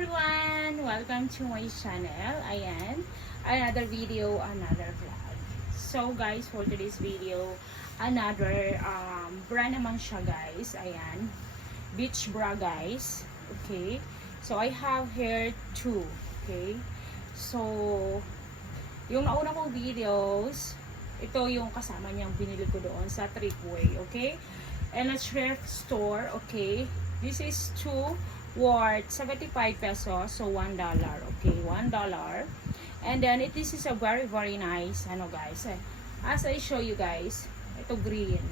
everyone! Welcome to my channel. Ayan, another video, another vlog. So guys, for today's video, another brand naman siya guys. Ayan, beach bra guys. Okay, so I have here two. Okay, so yung nauna kong videos, ito yung kasama niyang binili ko doon sa Tripway. Okay, and a thrift store. Okay, this is two worth 75 pesos, so $1. Okay, $1. And then this is a very nice ano guys, as I show you guys, ito green,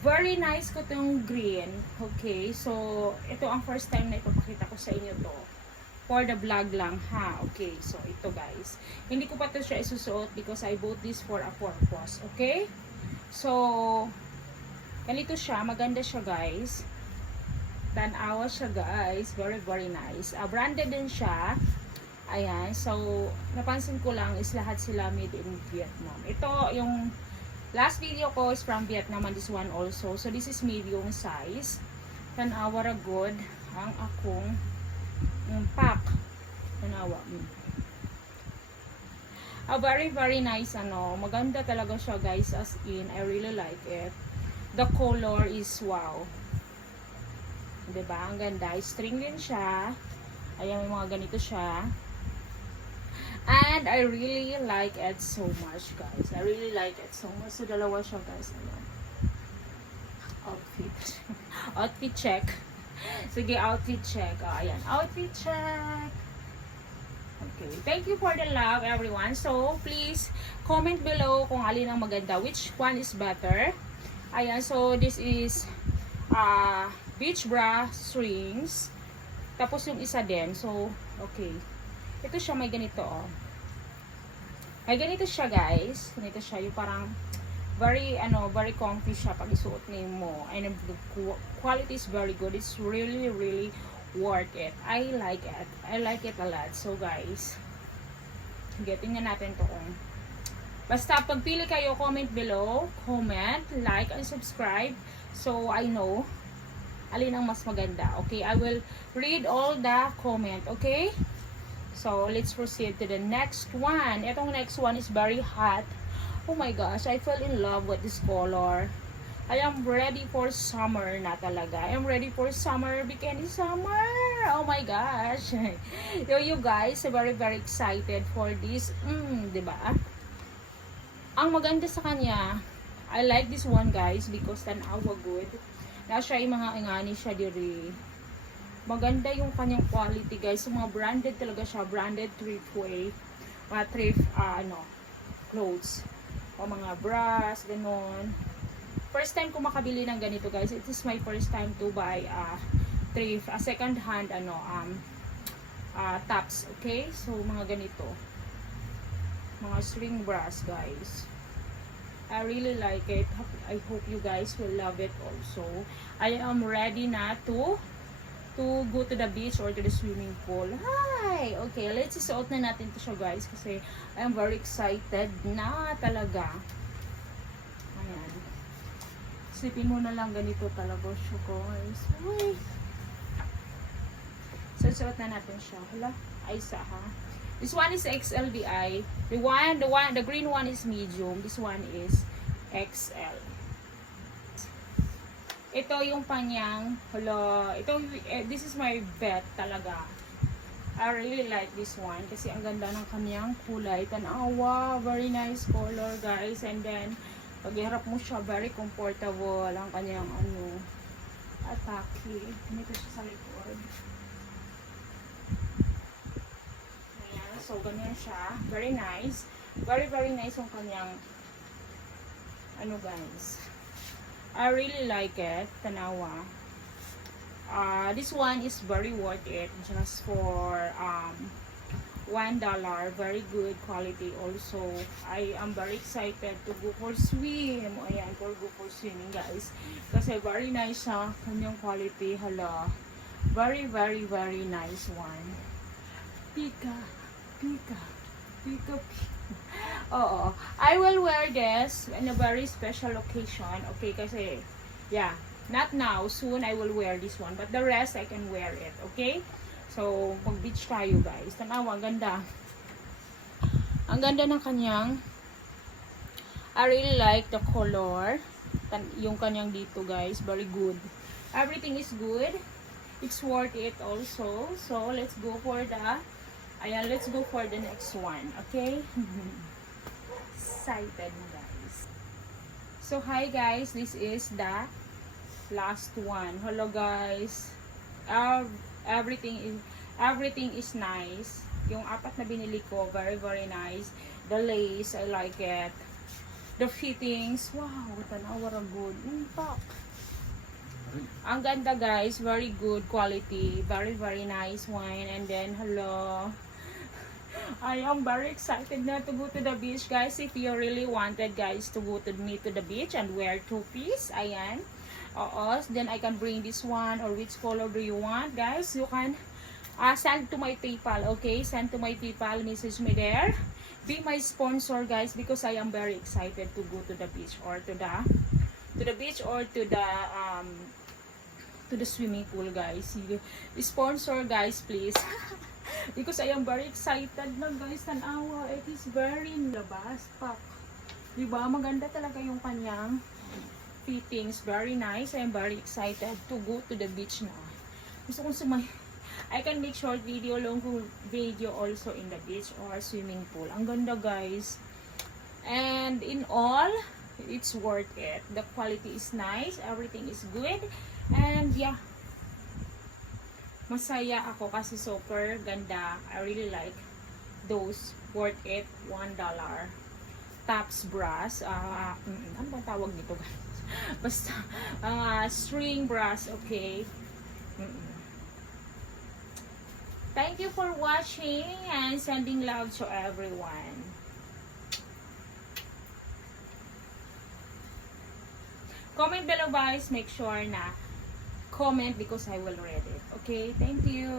very nice ko itong green. Okay, so ito ang first time na ipapakita ko sa inyo to, for the vlog lang ha. Okay, so ito guys, hindi ko pa to siya isusuot because I bought this for a purpose. Okay, so ganito siya, maganda siya guys, tanawa siya guys, very nice. Branded din siya. Ayan, so napansin ko lang is lahat sila made in Vietnam. Ito yung last video ko is from Vietnam, and this one also. So this is medium size. Tanawa ra good ang akong pack. Tanawa. Very nice ano. Maganda talaga siya guys, as in I really like it. The color is wow. Diba? Ang ganda. String din siya. Ayan, may mga ganito siya. And I really like it so much, guys. I really like it so much. So, dalawa siya, guys. Ayan. Outfit. Outfit check. Sige, outfit check. Ayan. Outfit check. Okay. Thank you for the love, everyone. So, please, comment below kung alin ang maganda. Which one is better? Ayan. So, this is beach bra strings, tapos yung isa din. So okay, ito siya, may ganito may ganito siya guys, ganito siya, yung parang very comfy siya pag isuot mo, and the quality is very good. It's really worth it. I like it a lot. So guys, tingnan natin to. Basta pagpili kayo, comment below, comment, like, and subscribe, so I know alin ang mas maganda. Okay, I will read all the comment. Okay, so let's proceed to the next one. Itong next one is very hot. Oh my gosh, I fell in love with this color. I am ready for summer na talaga. I am ready for summer, bikini summer. Oh my gosh. You guys, very excited for this. Diba? Ang maganda sa kanya, I like this one guys because tanawa good. Na siya yung mga ingani siya diri. Maganda yung kanyang quality guys. So, mga branded talaga siya. Branded Tripway. Mga thrift clothes. O mga bras, ganon. First time ko makabili ng ganito guys. It is my first time to buy thrift, second hand tops. Okay? So, mga ganito. Mga string bras guys. I really like it. I hope you guys will love it also. I am ready na to go to the beach or to the swimming pool. Hi! Okay, let's isuot na natin to siya guys kasi I am very excited na talaga. Ayan. Isipin mo na lang ganito talaga siya guys. Uy! So, isuot na natin siya. Hala, ay isa ha. This one is XLBI. The green one is medium. This one is XL. Ito yung panyang, this is my bet talaga. I really like this one kasi ang ganda ng kanyang kulay. Tanawa, very nice color guys. And then, pag iharap mo siya, very comfortable. Ang kanyang atake. Dito siya sa likod. So, ganyan siya. Very nice. Very nice yung kanyang guys. I really like it. Tanawa. This one is very worth it. Just for $1. Very good quality also. I am very excited to go for swim. Ayan, go for swimming guys. Kasi very nice siya. Kanyang quality. Hala. Very nice one. Pika. Oo. I will wear this in a very special occasion. Okay, kasi, yeah, not now. Soon I will wear this one. But the rest, I can wear it. Okay? So, mag-beach tayo guys. Tanawa, ang ganda. Ang ganda ng kanyang, I really like the color. Yung kanyang dito guys, very good. Everything is good. It's worth it also. So, let's go for the, ayan, let's go for the next one. Okay? Excited na guys. So, hi guys. This is the last one. Hello guys. Everything is nice. Yung apat na binili ko, very nice. The lace, I like it. The fittings, wow, tanawa ra good. Pak. Ang ganda guys, very good quality, very nice wine. And then, hello, I am very excited na to go to the beach guys. If you really wanted guys to go to me to the beach and wear two-piece, ayan. Then I can bring this one, or which color do you want guys? You can send to my PayPal, okay? Send to my PayPal, message me there. Be my sponsor guys, because I am very excited to go to the beach, or to the beach, or to the swimming pool guys. Sponsor guys please. Because I am very excited na guys. Tanawa, it is very labas pak. Diba? Maganda talaga yung kanyang fittings, very nice. I am very excited to go to the beach na. Gusto kong I can make short video, long video also in the beach or swimming pool. Ang ganda guys. And in all, it's worth it. The quality is nice. Everything is good. And yeah, masaya ako kasi super ganda. I really like those. Worth it. $1. Tops brass. Ano ba tawag nito guys? Basta, string brass. Okay. Thank you for watching and sending love to everyone. Comment below guys. Make sure na comment because I will read it. Okay? Thank you.